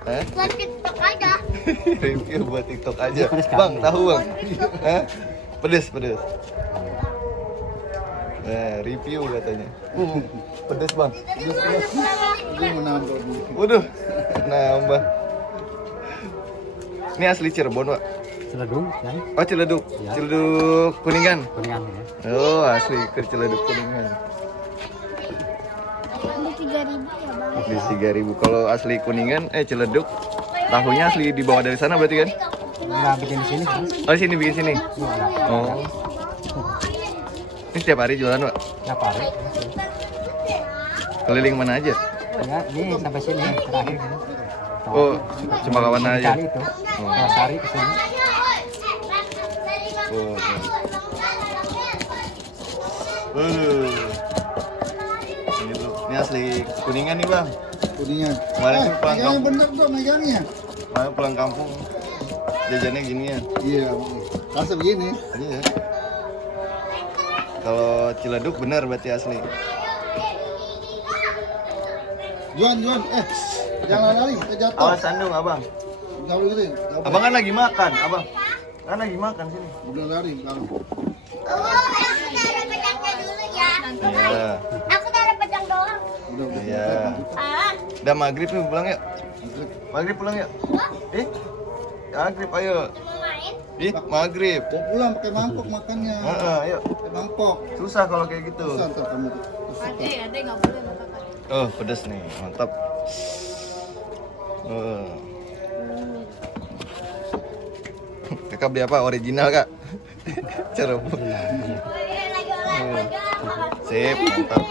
Hah? Buat TikTok aja. Review buat TikTok aja. Bang, tahu bang? Hah? Pedes. Nah, review katanya. Pedes bang. Dia menambah. Waduh, nambah. Ini asli Cirebon, Pak. Celedung kan? Oh, Ciledug. Ya. Ciledug Kuningan. Kuningan ya. Oh, asli ke Ciledug Kuningan. Ini 3.000 ya bang. Di 3.000. Kalau asli Kuningan, Ciledug, tahunya asli dibawa dari sana berarti kan? Nggak bikin di sini kan? Oh, di sini bikin sini. Oh. Ini setiap hari jualan, Pak? Tiap hari. Keliling mana aja? Ya, ini sampai sini terakhir kan. Oh, cuma kawan aja. Kali itu. Kalau sehari ke sini. Oh, oke. Gitu. Ini asli Kuningan nih, Bang. Kuningan. Kemarin tuh pulang Megangnya kampung. bener tuh megangnya. Kemarin pulang kampung. Jajannya gini ya. Iya. Rasa begini. Iya. Kalau Ciledug benar berarti asli. Juan. Jangan lari, kita jatuh. Awas sandung, Abang. Enggak boleh gitu. Abang kan lagi makan, Abang. Kan lagi makan sini. Udah lari belakang. Oh, aku taruh pedangnya dulu ya. Iya. Aku taruh pedang doang. Udah. Iya. Ah, Udah maghrib nih pulang yuk. Maghrib pulang yuk. Maghrib ayo. mau main? Maghrib. Mau pulang pakai mangkok makannya. Ayo. Pakai mangkok. Susah kalau kayak gitu. Susah ntar kamu tuh. Ade nggak boleh makan. Oh, pedas nih. Mantap. Kakak beli apa? Original, Kak? Cirebon. Lagi olahraga. Sip, mantap.